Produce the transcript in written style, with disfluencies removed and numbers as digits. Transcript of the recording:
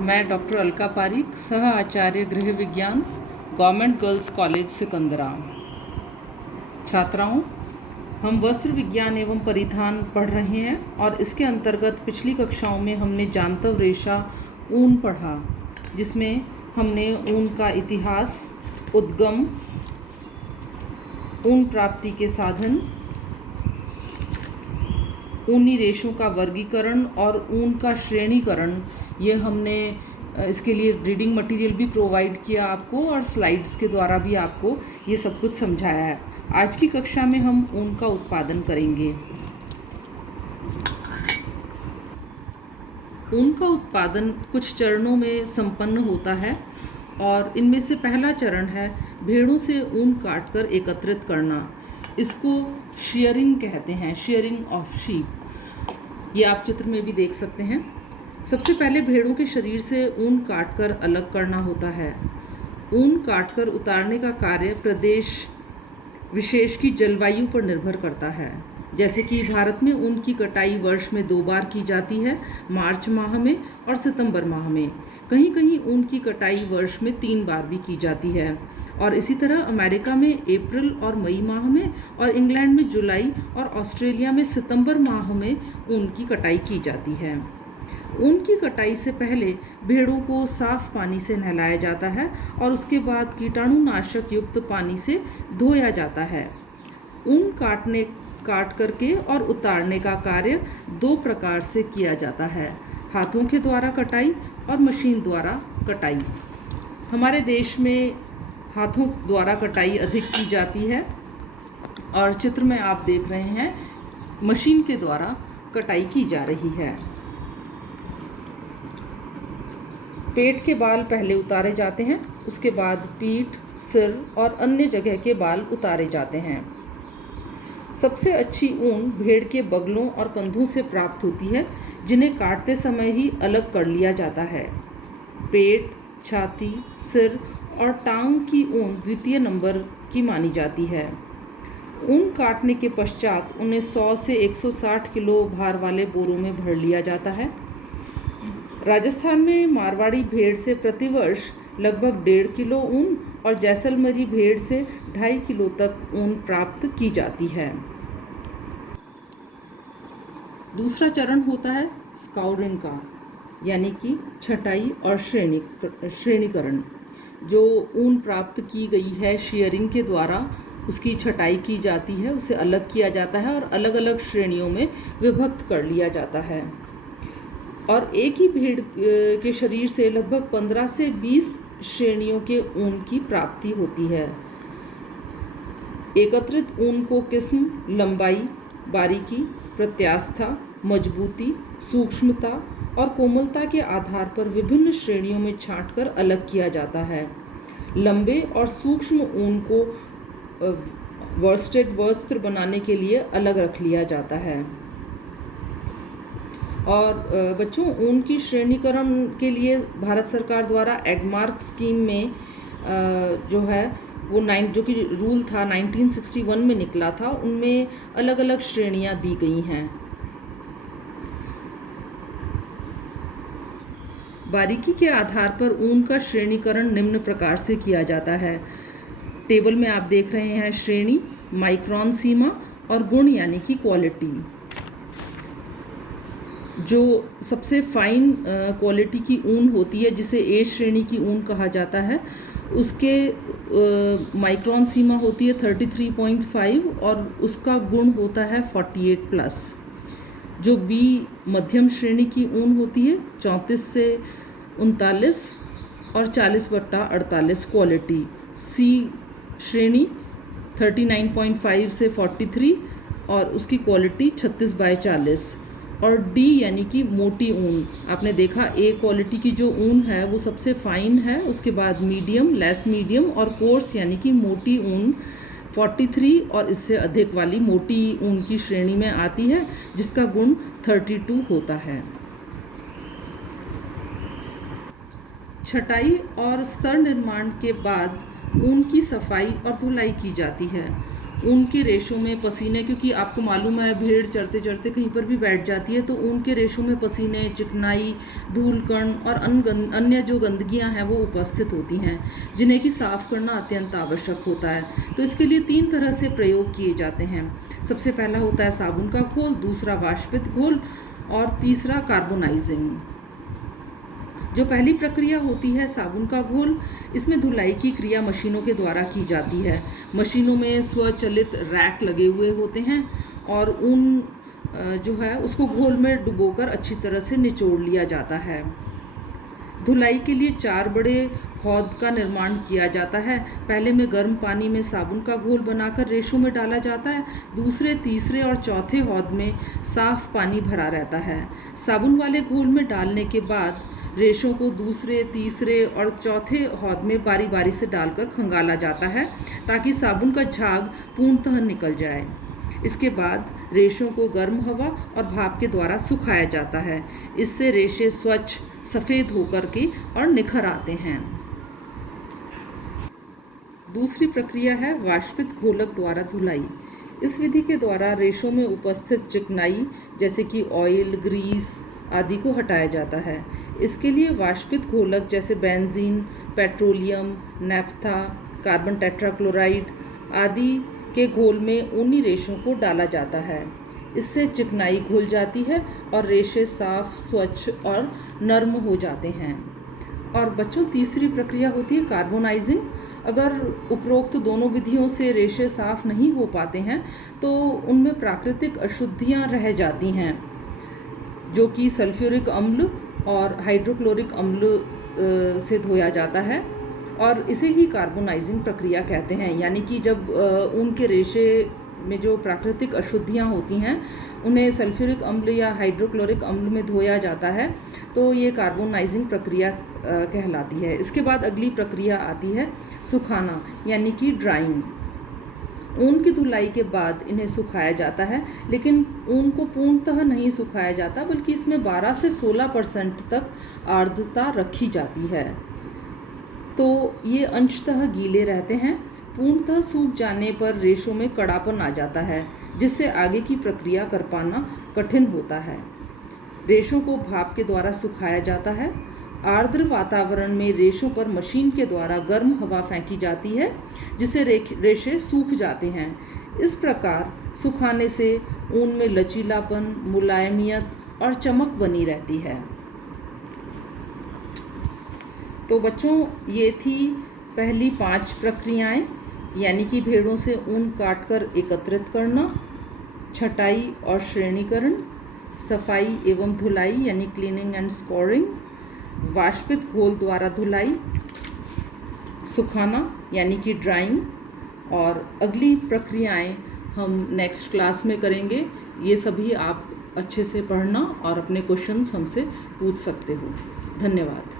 मैं डॉक्टर अलका पारिक, सह आचार्य गृह विज्ञान, गवर्नमेंट गर्ल्स कॉलेज सिकंदरा। छात्राओं, हम वस्त्र विज्ञान एवं परिधान पढ़ रहे हैं और इसके अंतर्गत पिछली कक्षाओं में हमने जानतव रेशा ऊन पढ़ा, जिसमें हमने ऊन का इतिहास, उद्गम, ऊन प्राप्ति के साधन, ऊनी रेशों का वर्गीकरण और ऊन का श्रेणीकरण, ये हमने इसके लिए रीडिंग मटेरियल भी प्रोवाइड किया आपको और स्लाइड्स के द्वारा भी आपको ये सब कुछ समझाया है। आज की कक्षा में हम ऊन का उत्पादन करेंगे। ऊन का उत्पादन कुछ चरणों में संपन्न होता है और इनमें से पहला चरण है भेड़ों से ऊन काटकर एकत्रित करना। इसको शेयरिंग कहते हैं, शेयरिंग ऑफ शीप। ये आप चित्र में भी देख सकते हैं। सबसे पहले भेड़ों के शरीर से ऊन काटकर अलग करना होता है। ऊन काटकर उतारने का कार्य प्रदेश विशेष की जलवायु पर निर्भर करता है। जैसे कि भारत में ऊन की कटाई वर्ष में 2 बार की जाती है, मार्च माह में और सितंबर माह में। कहीं कहीं ऊन की कटाई वर्ष में 3 बार भी की जाती है। और इसी तरह अमेरिका में अप्रैल और मई माह में, और इंग्लैंड में जुलाई, और ऑस्ट्रेलिया में सितंबर माह में ऊन की कटाई की जाती है। ऊन की कटाई से पहले भेड़ों को साफ पानी से नहलाया जाता है और उसके बाद कीटाणुनाशक युक्त पानी से धोया जाता है। ऊन काट करके और उतारने का कार्य 2 प्रकार से किया जाता है, हाथों के द्वारा कटाई और मशीन द्वारा कटाई। हमारे देश में हाथों द्वारा कटाई अधिक की जाती है और चित्र में आप देख रहे हैं मशीन के द्वारा कटाई की जा रही है। पेट के बाल पहले उतारे जाते हैं, उसके बाद पीठ, सिर और अन्य जगह के बाल उतारे जाते हैं। सबसे अच्छी ऊन भेड़ के बगलों और कंधों से प्राप्त होती है, जिन्हें काटते समय ही अलग कर लिया जाता है। पेट, छाती, सिर और टांग की ऊन द्वितीय नंबर की मानी जाती है। ऊन काटने के पश्चात उन्हें 100 से 160 किलो भार वाले बोरों में भर लिया जाता है। राजस्थान में मारवाड़ी भेड़ से प्रतिवर्ष लगभग 1.5 किलो ऊन और जैसलमेरी भेड़ से 2.5 किलो तक ऊन प्राप्त की जाती है। दूसरा चरण होता है स्काउरिंग का, यानी कि छटाई और श्रेणीकरण। जो ऊन प्राप्त की गई है शेयरिंग के द्वारा, उसकी छटाई की जाती है, उसे अलग किया जाता है और अलग अलग श्रेणियों में विभक्त कर लिया जाता है। और एक ही भेड़ के शरीर से लगभग 15 से 20 श्रेणियों के ऊन की प्राप्ति होती है। एकत्रित ऊन को किस्म, लंबाई, बारीकी, प्रत्यास्था, मजबूती, सूक्ष्मता और कोमलता के आधार पर विभिन्न श्रेणियों में छांटकर अलग किया जाता है। लंबे और सूक्ष्म ऊन को वर्स्टेड वस्त्र बनाने के लिए अलग रख लिया जाता है। और बच्चों, ऊन की श्रेणीकरण के लिए भारत सरकार द्वारा एगमार्क स्कीम में जो है वो जो कि रूल था 1961 में निकला था, उनमें अलग अलग श्रेणियां दी गई हैं। बारीकी के आधार पर ऊन का श्रेणीकरण निम्न प्रकार से किया जाता है। टेबल में आप देख रहे हैं श्रेणी, माइक्रोन सीमा और गुण यानी कि क्वालिटी। जो सबसे फाइन क्वालिटी की ऊन होती है, जिसे ए श्रेणी की ऊन कहा जाता है, उसके माइक्रोन सीमा होती है 33.5 और उसका गुण होता है 48+। जो बी मध्यम श्रेणी की ऊन होती है 34 से 39 और 40/48 क्वालिटी। सी श्रेणी 39.5 से 43 और उसकी क्वालिटी 36/40। और डी यानी कि मोटी ऊन, आपने देखा ए क्वालिटी की जो ऊन है वो सबसे फाइन है, उसके बाद मीडियम, लेस मीडियम और कोर्स यानी कि मोटी ऊन 43 और इससे अधिक वाली मोटी ऊन की श्रेणी में आती है, जिसका गुण 32 होता है। छटाई और स्तर निर्माण के बाद ऊन की सफाई और धुलाई की जाती है। ऊन के रेशों में पसीने, क्योंकि आपको मालूम है भेड़ चरते चरते कहीं पर भी बैठ जाती है, तो ऊन के रेशों में पसीने, चिकनाई, धूल कण और अन्य जो गंदगियां हैं वो उपस्थित होती हैं, जिन्हें कि साफ़ करना अत्यंत आवश्यक होता है। तो इसके लिए 3 तरह से प्रयोग किए जाते हैं। सबसे पहला होता है साबुन का घोल, दूसरा वाष्पित घोल और तीसरा कार्बोनाइजिंग। जो पहली प्रक्रिया होती है साबुन का घोल, इसमें धुलाई की क्रिया मशीनों के द्वारा की जाती है। मशीनों में स्वचालित रैक लगे हुए होते हैं और ऊन जो है उसको घोल में डुबोकर अच्छी तरह से निचोड़ लिया जाता है। धुलाई के लिए 4 बड़े हौद का निर्माण किया जाता है। पहले में गर्म पानी में साबुन का घोल बनाकर रेशों में डाला जाता है। दूसरे, तीसरे और चौथे हौद में साफ पानी भरा रहता है। साबुन वाले घोल में डालने के बाद रेशों को दूसरे, तीसरे और चौथे हौद में बारी बारी से डालकर खंगाला जाता है ताकि साबुन का झाग पूर्णतः निकल जाए। इसके बाद रेशों को गर्म हवा और भाप के द्वारा सुखाया जाता है। इससे रेशे स्वच्छ, सफ़ेद होकर के और निखर आते हैं। दूसरी प्रक्रिया है वाष्पित घोलक द्वारा धुलाई। इस विधि के द्वारा रेशों में उपस्थित चिकनाई जैसे कि ऑयल, ग्रीस आदि को हटाया जाता है। इसके लिए वाष्पित घोलक जैसे benzene, petroleum, naphtha, carbon tetrachloride आदि के घोल में ऊनी रेशों को डाला जाता है। इससे चिकनाई घुल जाती है और रेशे साफ, स्वच्छ और नर्म हो जाते हैं। और बच्चों, तीसरी प्रक्रिया होती है कार्बोनाइजिंग। अगर उपरोक्त दोनों विधियों से रेशे साफ नहीं हो पाते हैं तो उनमें प्राकृतिक अशुद्धियां रह जाती हैं, जो कि सल्फ्यूरिक अम्ल और हाइड्रोक्लोरिक अम्ल से धोया जाता है और इसे ही कार्बोनाइजिंग प्रक्रिया कहते हैं। यानी कि जब ऊन के रेशे में जो प्राकृतिक अशुद्धियाँ होती हैं उन्हें सल्फ्यूरिक अम्ल या हाइड्रोक्लोरिक अम्ल में धोया जाता है, तो ये कार्बोनाइजिंग प्रक्रिया कहलाती है। इसके बाद अगली प्रक्रिया आती है सुखाना, यानी कि ड्राइंग। ऊन की धुलाई के बाद इन्हें सुखाया जाता है, लेकिन ऊन को पूर्णतः नहीं सुखाया जाता, बल्कि इसमें 12 से 16% तक आर्द्रता रखी जाती है, तो ये अंशतः गीले रहते हैं। पूर्णतः सूख जाने पर रेशों में कड़ापन आ जाता है, जिससे आगे की प्रक्रिया कर पाना कठिन होता है। रेशों को भाप के द्वारा सुखाया जाता है। आर्द्र वातावरण में रेशों पर मशीन के द्वारा गर्म हवा फेंकी जाती है, जिससे रेशे सूख जाते हैं। इस प्रकार सुखाने से ऊन में लचीलापन, मुलायमियत और चमक बनी रहती है। तो बच्चों, ये थी पहली 5 प्रक्रियाएं, यानी कि भेड़ों से ऊन काटकर एकत्रित करना, छटाई और श्रेणीकरण, सफाई एवं धुलाई यानी क्लीनिंग एंड स्कोरिंग, वाष्पित घोल द्वारा धुलाई, सुखाना यानी कि ड्राइंग, और अगली प्रक्रियाएं हम नेक्स्ट क्लास में करेंगे। ये सभी आप अच्छे से पढ़ना और अपने क्वेश्चंस हमसे पूछ सकते हो। धन्यवाद।